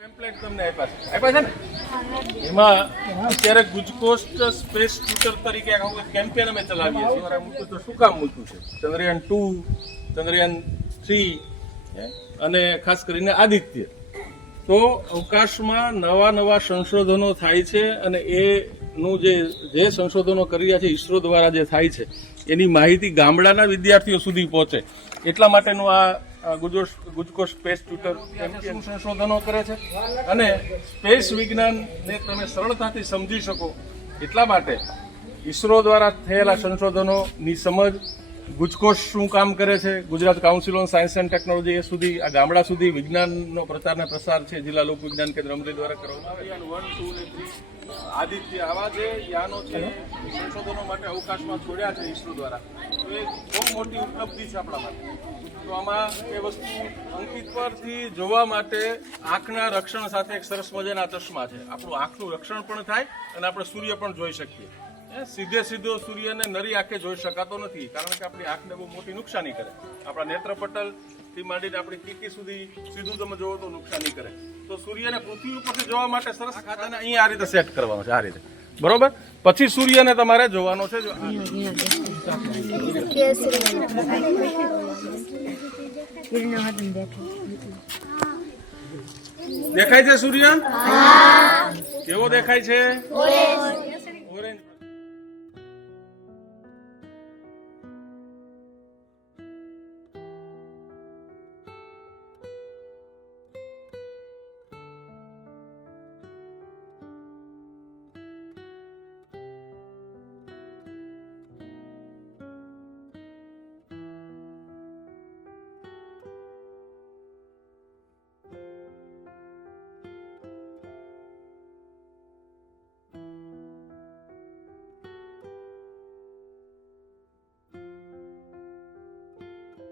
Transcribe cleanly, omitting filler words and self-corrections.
Template તમને આપ્યા છે ને એમાં અત્યારે ગુજકોસ્ટ સ્પેસ ટ્યુટર તરીકે આખું કેમ્પેન અમે ચલાવીએ છીએ. મારા મૂક્યું તો શું કામ મૂક્યું છે? ચંદ્રયાન 2, ચંદ્રયાન 3 અને ખાસ કરીને આદિત્ય. તો અવકાશમાં નવા સંશોધનો થાય છે અને એનું જે સંશોધનો કરી રહ્યા છે ઇસરો દ્વારા જે થાય છે એની માહિતી ગામડાના વિદ્યાર્થીઓ સુધી પહોંચે એટલા માટેનું આ ગુજકોસ્ટ સ્પેસ ટ્યુટર કેમ્પેન સંશોધનો કરે છે અને સ્પેસ વિજ્ઞાનને તમે સરળતાથી સમજી શકો એટલા માટે ઇસરો દ્વારા થયેલા સંશોધનોની સમજ, ગુજકોસ્ટ શું કામ કરે છે, Gujarat council on science and technology એ સુધી આ ગામડા સુધી વિજ્ઞાનનો પ્રચાર ને પ્રસાર છે જિલ્લા લોક વિજ્ઞાન કેન્દ્ર અમરેલી દ્વારા કરવામાં આવે. યાન 1, 2 ને 3 આદિત્ય આવા જે યાનો છે સંશોધનો માટે અવકાશમાં છોડ્યા છે ઇસરો દ્વારા, તો એ બહુ મોટી ઉપલબ્ધિ છે આપણા માટે. તો આમાં એ વસ્તુ અંકિત પરથી જોવા માટે આંખના રક્ષણ સાથે એક સરસ મજાના ચશ્મા છે. આપણું આંખનું રક્ષણ પણ થાય અને આપણે સૂર્ય પણ જોઈ શકીએ. સીધો સૂર્યને નરી આંખે જોઈ શકાતો નથી કારણ કે આપણી આંખને બહુ મોટી નુકસાની કરે. આપણા નેત્રપટલ થી માંડીને આપણી કીકી સુધી સીધું તમે જોવો તો નુકસાની કરે. તો સૂર્યને પૃથ્વી ઉપરથી જોવા માટે સરસ ખાતાને અહીંયા આ રીતે સેટ કરવાનો છે, આ રીતે બરોબર. પછી સૂર્યને તમારે જોવાનો છે. જો દેખાય છે સૂર્ય? કેવો દેખાય છે? ઓરેન્જ.